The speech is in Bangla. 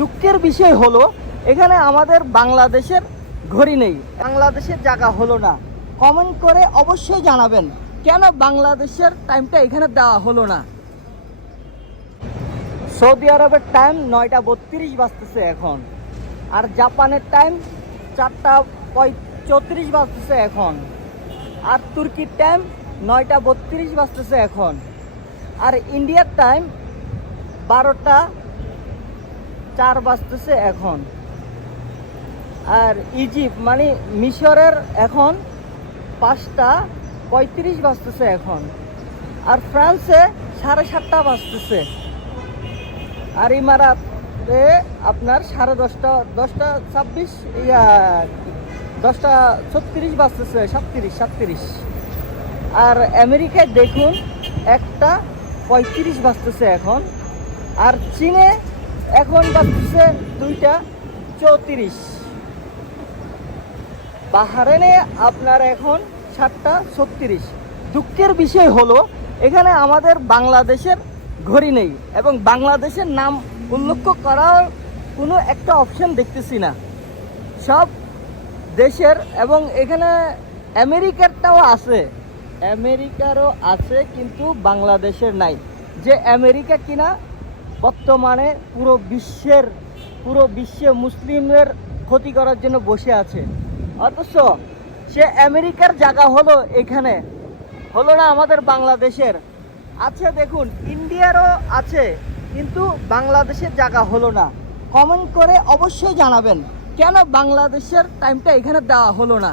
দুঃখের বিষয় হলো এখানে আমাদের বাংলাদেশের ঘড়ি নেই, বাংলাদেশের জায়গা হলো না। কমেন্ট করে অবশ্যই জানাবেন কেন বাংলাদেশের টাইমটা এখানে দেওয়া হলো না। সৌদি আরবের টাইম 9:32 বাজতেছে এখন, আর জাপানের টাইম 4:34 বাজতেছে এখন, আর তুর্কির টাইম 9:32 বাজতেছে এখন, আর ইন্ডিয়ার টাইম 12:04 বাজতেছে এখন, আর ইজিপ্ট মানে মিশরের এখন 5:35 বাজতেছে এখন, আর ফ্রান্সে 7:30 বাজতেছে, আর ইমারাতে আপনার 10:30 10:36 বাজতেছে, 37, আর আমেরিকায় দেখুন 1:35 বাজতেছে এখন, আর চীনে এখন বাজতেছে 2:34, বাহারেনে আপনার এখন 7:36। দুঃখের বিষয় হলো এখানে আমাদের বাংলাদেশের ঘড়ি নেই এবং বাংলাদেশের নাম উল্লেখ করার কোনো একটা অপশন দেখতেছি না। সব দেশের, এবং এখানে আমেরিকারটাও আছে, আমেরিকারও আছে কিন্তু বাংলাদেশের নাই। যে আমেরিকা কিনা বর্তমানে পুরো বিশ্বে মুসলিমদের ক্ষতি করার জন্য বসে আছে, অথচ সে আমেরিকার জায়গা হলো এখানে, হলো না আমাদের বাংলাদেশের। আছে দেখুন ইন্ডিয়ারও আছে কিন্তু বাংলাদেশের জায়গা হলো না। কমেন্ট করে অবশ্যই জানাবেন কেন বাংলাদেশের টাইমটা এখানে দেওয়া হলো না।